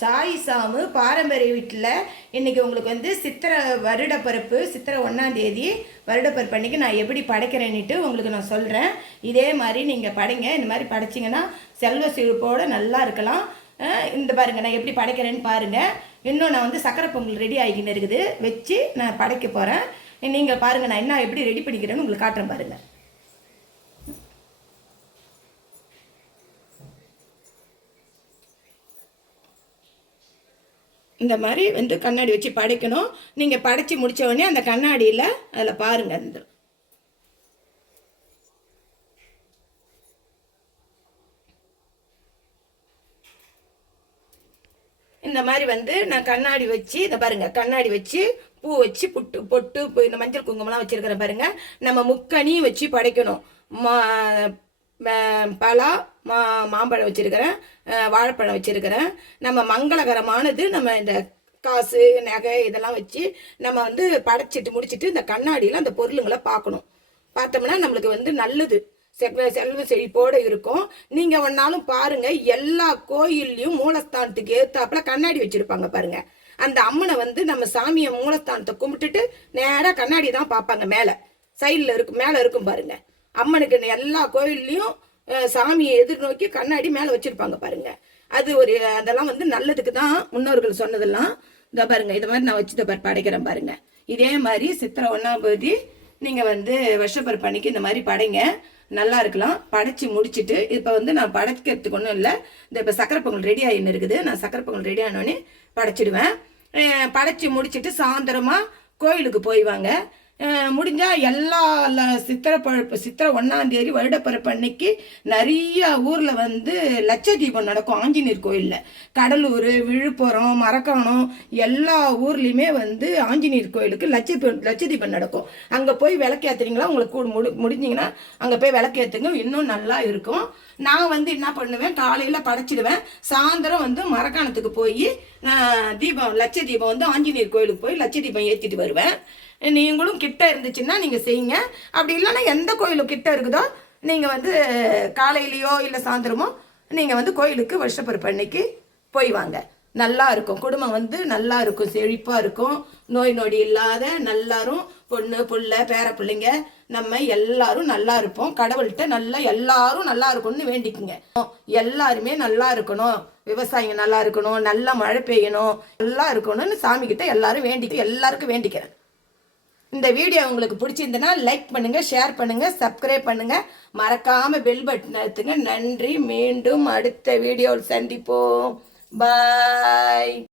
சாய் சாமு பாரம்பரிய வீட்டில் இன்றைக்கி உங்களுக்கு வந்து சித்திரை வருடப்பருப்பு சித்திரை ஒன்றாந்தேதி வருடப்பருப்பு வருடப்பிறப்பு அன்னைக்கு நான் எப்படி படைக்கிறேன்னுட்டு உங்களுக்கு நான் சொல்கிறேன் இதே மாதிரி நீங்கள் படைங்க. இந்த மாதிரி படைச்சிங்கன்னா செல்வ செழிப்போடு நல்லா இருக்கலாம். இந்த பாருங்கள் நான் எப்படி படைக்கிறேன்னு பாருங்கள் இன்னும் நான் வந்து சக்கரை பொங்கல் ரெடி ஆகிக்கின்னு இருக்குது. வச்சு நான் படைக்க போகிறேன் நீங்கள் பாருங்கள் நான் என்ன எப்படி ரெடி பண்ணிக்கிறேன்னு உங்களுக்கு காட்டுறேன் பாருங்கள் இந்த மாதிரி வந்து கண்ணாடி வச்சு படைக்கணும். நீங்கள் படைச்சி முடித்த உடனே அந்த கண்ணாடியில் அதில் பாருங்கள் இந்த இந்த மாதிரி வந்து நான் கண்ணாடி வச்சு இதை பாருங்கள் கண்ணாடி வச்சு பூ வச்சு புட்டு பொட்டு இந்த மஞ்சள் குங்குமம்லாம் வச்சுருக்கிறேன் பாருங்கள் நம்ம முக்கனியும் வச்சு படைக்கணும். மா பலா மா மாம்பழம் வச்சுருக்கிறேன் வாழைப்பழம் வச்சுருக்கிறேன். நம்ம மங்களகரமானது நம்ம இந்த காசு நகை இதெல்லாம் வச்சு நம்ம வந்து படைச்சிட்டு முடிச்சிட்டு இந்த கண்ணாடியில் அந்த பொருளுங்களை பார்க்கணும். பார்த்தோம்னா நம்மளுக்கு வந்து நல்லது. செல்வ செல்வ செழிப்போடு இருக்கும். நீங்கள் ஒன்னாலும் பாருங்கள் எல்லா கோயில்லையும் மூலஸ்தானத்துக்கு ஏற்றாப்புல கண்ணாடி வச்சுருப்பாங்க பாருங்கள் அந்த அம்மனை வந்து நம்ம சாமியை மூலஸ்தானத்தை கும்பிட்டுட்டு நேராக கண்ணாடி தான் பார்ப்பாங்க மேலே. சைடில் இருக்கும் மேலே இருக்கும் பாருங்கள் அம்மனுக்கு எல்லா கோயில்லையும் சாமியை எதிர்நோக்கி கண்ணாடி மேலே வச்சிருப்பாங்க பாருங்க. அது ஒரு அதெல்லாம் வந்து நல்லதுக்கு தான் முன்னோர்கள் சொன்னதெல்லாம். இந்த பாருங்க இதை மாதிரி நான் வச்சு பார் படைக்கிறேன் பாருங்க. இதே மாதிரி சித்திரை ஒன்றாம் தேதி நீங்கள் வந்து வருஷப்பருப்பு பண்ணிக்கு இந்த மாதிரி படைங்க. நல்லா இருக்கலாம். படைச்சி முடிச்சுட்டு இப்போ வந்து நான் படைக்கிறதுக்கு ஒன்றும் இல்லை. இந்த இப்போ சக்கரை பொங்கல் ரெடி ஆகின்னு இருக்குது. நான் சக்கரை பொங்கல் ரெடி ஆனோடனே படைச்சிடுவேன். படைச்சி முடிச்சுட்டு சாயந்தரமாக கோயிலுக்கு போய்வாங்க. முடிஞ்சால் எல்லா ல- சித்திரை பழப்பு சித்திரை ஒன்றாந்தேதி வருடப்பிறப்பு அன்னைக்கு நிறைய ஊரில் வந்து லட்ச தீபம் நடக்கும் ஆஞ்சநேயர் கோயிலில். கடலூர் விழுப்புரம் மரக்காணம் எல்லா ஊர்லேயுமே வந்து ஆஞ்சநேயர் கோயிலுக்கு லட்ச லட்ச தீபம் நடக்கும். அங்கே போய் விளக்கேற்றுறீங்களா உங்களுக்கு கூ- முடி முடிஞ்சிங்கன்னா அங்கே போய் விளக்கேற்றுங்க இன்னும் நல்லா இருக்கும். நான் வந்து என்ன பண்ணுவேன்? காலையில் படைச்சிடுவேன். சாயந்தரம் வந்து மரக்காணத்துக்கு போய் தீபம் லட்ச தீபம் வந்து ஆஞ்சநேயர் கோயிலுக்கு போய் லட்ச தீபம் ஏற்றிட்டு வருவேன். நீங்களும் கிட்ட இருந்துச்சுன்னா நீங்கள் செய்யுங்க. அப்படி இல்லைன்னா எந்த கோயிலும் கிட்ட இருக்குதோ நீங்கள் வந்து காலையிலையோ இல்லை சாயந்தரமோ நீங்கள் வந்து கோயிலுக்கு வருஷப்பருப்பு அன்னைக்கு போய் வாங்க. நல்லா இருக்கும். குடும்பம் வந்து நல்லா இருக்கும். செழிப்பாக இருக்கும். நோய் நொடி இல்லாத நல்லாரும். பொண்ணு புள்ள பேர பிள்ளைங்க நம்ம எல்லாரும் நல்லா இருப்போம். கடவுள்கிட்ட நல்லா எல்லாரும் நல்லா இருக்கணும்னு வேண்டிக்குங்க. எல்லாருமே நல்லா இருக்கணும். விவசாயிங்க நல்லா இருக்கணும். நல்லா மழை பெய்யணும். நல்லா இருக்கணும்னு சாமி கிட்ட எல்லாரும் வேண்டிக்க எல்லாருக்கும் வேண்டிக்கிறேன். இந்த வீடியோ உங்களுக்கு பிடிச்சிருந்தனா லைக் பண்ணுங்கள் ஷேர் பண்ணுங்கள் சப்ஸ்கிரைப் பண்ணுங்கள் மறக்காமல் பெல் பட்டன் அழுத்துங்க. நன்றி. மீண்டும் அடுத்த வீடியோவில் சந்திப்போம். பாய்